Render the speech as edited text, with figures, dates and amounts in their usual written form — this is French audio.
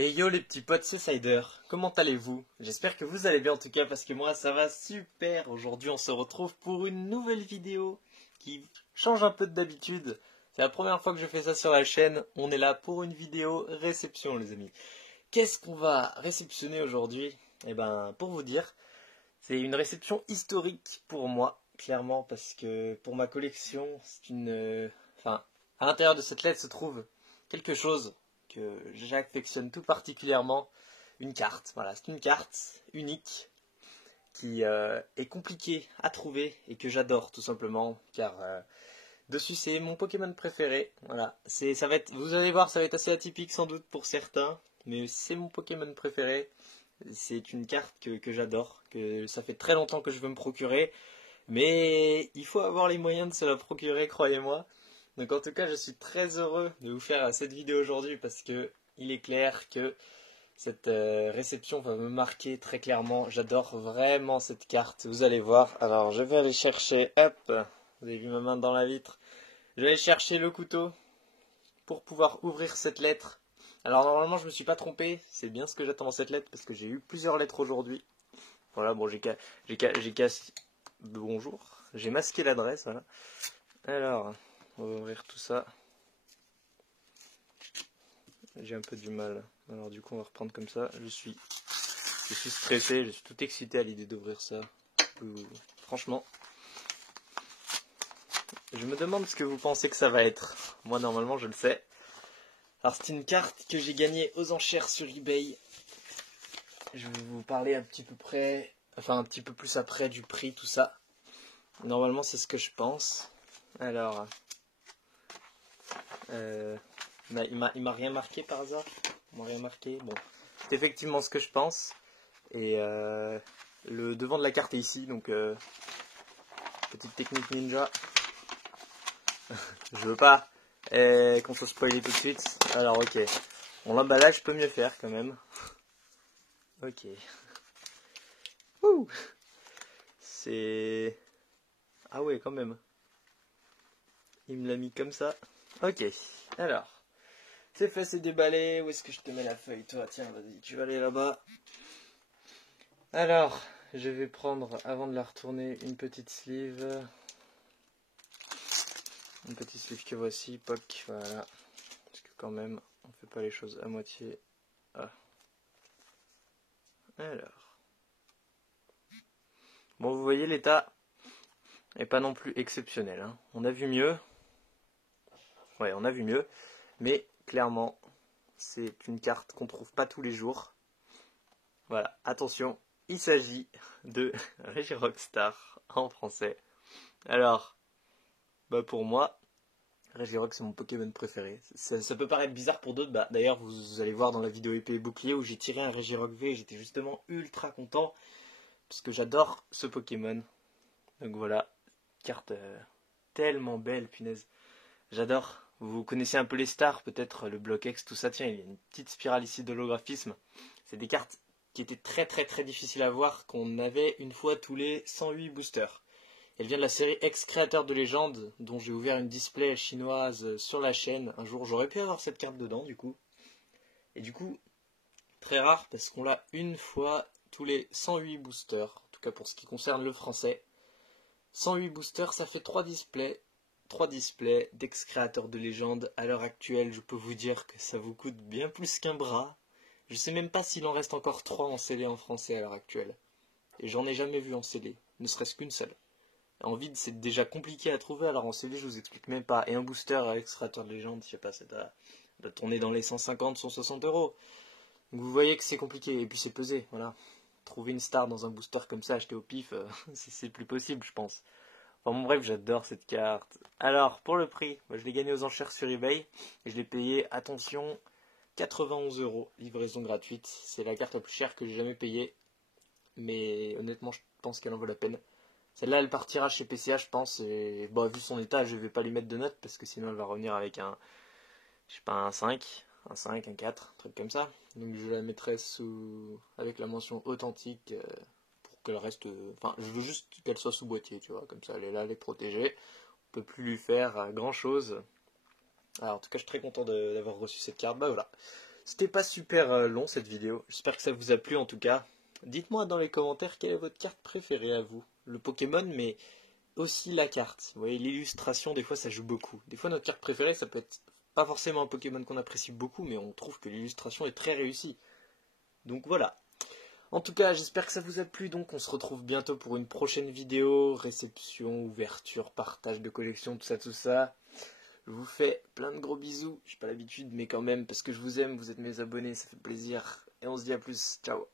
Et yo les petits potes, c'est Cider. Comment allez-vous? J'espère que vous allez bien en tout cas parce que moi ça va super. Aujourd'hui on se retrouve pour une nouvelle vidéo qui change un peu d'habitude. C'est la première fois que je fais ça sur la chaîne. On est là pour une vidéo réception les amis. Qu'est-ce qu'on va réceptionner aujourd'hui? Eh ben pour vous dire, c'est une réception historique pour moi, clairement, parce que pour ma collection, c'est une... Enfin, à l'intérieur de cette lettre se trouve quelque chose que j'affectionne tout particulièrement, une carte. Voilà, c'est une carte unique qui est compliquée à trouver et que j'adore tout simplement, car dessus c'est mon Pokémon préféré. Voilà, ça va être, vous allez voir, ça va être assez atypique sans doute pour certains, mais c'est mon Pokémon préféré. C'est une carte que j'adore, que ça fait très longtemps que je veux me procurer, mais il faut avoir les moyens de se la procurer, croyez-moi. Donc en tout cas, je suis très heureux de vous faire cette vidéo aujourd'hui parce que il est clair que cette réception va me marquer très clairement. J'adore vraiment cette carte, vous allez voir. Alors je vais aller chercher, hop, vous avez vu ma main dans la vitre. Je vais aller chercher le couteau pour pouvoir ouvrir cette lettre. Alors normalement je me suis pas trompé, c'est bien ce que j'attends dans cette lettre parce que j'ai eu plusieurs lettres aujourd'hui. Voilà, bon bonjour, j'ai masqué l'adresse, voilà. Alors, on va ouvrir tout ça. J'ai un peu du mal. Alors du coup on va reprendre comme ça. Je suis stressé, je suis tout excité à l'idée d'ouvrir ça. Franchement, je me demande ce que vous pensez que ça va être. Moi normalement je le sais. Alors c'est une carte que j'ai gagnée aux enchères sur eBay. Je vais vous parler un petit peu plus après du prix, tout ça. Normalement c'est ce que je pense. Alors, il m'a rien marqué par hasard. Il m'a rien marqué. Bon, c'est effectivement ce que je pense. Et le devant de la carte est ici, donc petite technique ninja. Je veux pas qu'on soit spoilé tout de suite. Alors ok, bon l'emballage peut mieux faire quand même. Ok. Ouh. C'est... Ah ouais quand même. Il me l'a mis comme ça. Ok, alors. C'est fait, c'est déballé. Où est-ce que je te mets la feuille, toi? Tiens, vas-y, tu vas aller là-bas. Alors, je vais prendre, avant de la retourner, une petite sleeve. Une petite sleeve que voici, POC, voilà. Parce que quand même, on fait pas les choses à moitié. Ah. Alors. Bon, vous voyez, l'état est pas non plus exceptionnel, hein. On a vu mieux. Ouais, on a vu mieux. Mais, clairement, c'est une carte qu'on trouve pas tous les jours. Voilà, attention, il s'agit de Regirockstar en français. Alors, bah pour moi, Regirock c'est mon Pokémon préféré. Ça peut paraître bizarre pour d'autres, bah d'ailleurs vous allez voir dans la vidéo épée et bouclier où j'ai tiré un Regirock V, j'étais justement ultra content parce que j'adore ce Pokémon. Donc voilà, carte tellement belle, punaise. J'adore. Vous connaissez un peu les stars, peut-être le Bloc X, tout ça. Tiens, il y a une petite spirale ici d'holographisme. C'est des cartes qui étaient très très très difficiles à voir, qu'on avait une fois tous les 108 boosters. Elle vient de la série Ex-Créateur de légende, dont j'ai ouvert une display chinoise sur la chaîne. Un jour, j'aurais pu avoir cette carte dedans, du coup. Et du coup, très rare, parce qu'on l'a une fois tous les 108 boosters. En tout cas, pour ce qui concerne le français. 108 boosters, ça fait 3 displays. 3 displays d'ex-créateurs de légende. À l'heure actuelle, je peux vous dire que ça vous coûte bien plus qu'un bras. Je sais même pas s'il en reste encore 3 en CD en français à l'heure actuelle. Et j'en ai jamais vu en CD, ne serait-ce qu'une seule. En vide, c'est déjà compliqué à trouver, alors en CD, je vous explique même pas. Et un booster avec créateur de légende, je sais pas, ça doit tourner dans les 150, 160 euros. Donc vous voyez que c'est compliqué, et puis c'est pesé, voilà. Trouver une star dans un booster comme ça, acheté au pif, c'est plus possible, je pense. Enfin bon, bref, j'adore cette carte. Alors, pour le prix, moi, je l'ai gagné aux enchères sur eBay, et je l'ai payé, attention, 91 euros, livraison gratuite. C'est la carte la plus chère que j'ai jamais payée, mais honnêtement, je pense qu'elle en vaut la peine. Celle-là, elle partira chez PCA, je pense. Et bon, vu son état, je vais pas lui mettre de notes parce que sinon elle va revenir avec je sais pas, un 5, un 4, un truc comme ça. Donc je la mettrai avec la mention authentique pour qu'elle reste. Enfin, je veux juste qu'elle soit sous boîtier, tu vois. Comme ça, elle est là, elle est protégée. On peut plus lui faire grand chose. Alors, en tout cas, je suis très content d'avoir reçu cette carte. Bah voilà. C'était pas super long cette vidéo. J'espère que ça vous a plu en tout cas. Dites-moi dans les commentaires quelle est votre carte préférée à vous. Le Pokémon, mais aussi la carte. Vous voyez, l'illustration, des fois ça joue beaucoup. Des fois notre carte préférée, ça peut être pas forcément un Pokémon qu'on apprécie beaucoup, mais on trouve que l'illustration est très réussie. Donc voilà. En tout cas, j'espère que ça vous a plu. Donc on se retrouve bientôt pour une prochaine vidéo. Réception, ouverture, partage de collection, tout ça, tout ça. Je vous fais plein de gros bisous. J'ai pas l'habitude, mais quand même, parce que je vous aime, vous êtes mes abonnés, ça fait plaisir. Et on se dit à plus. Ciao.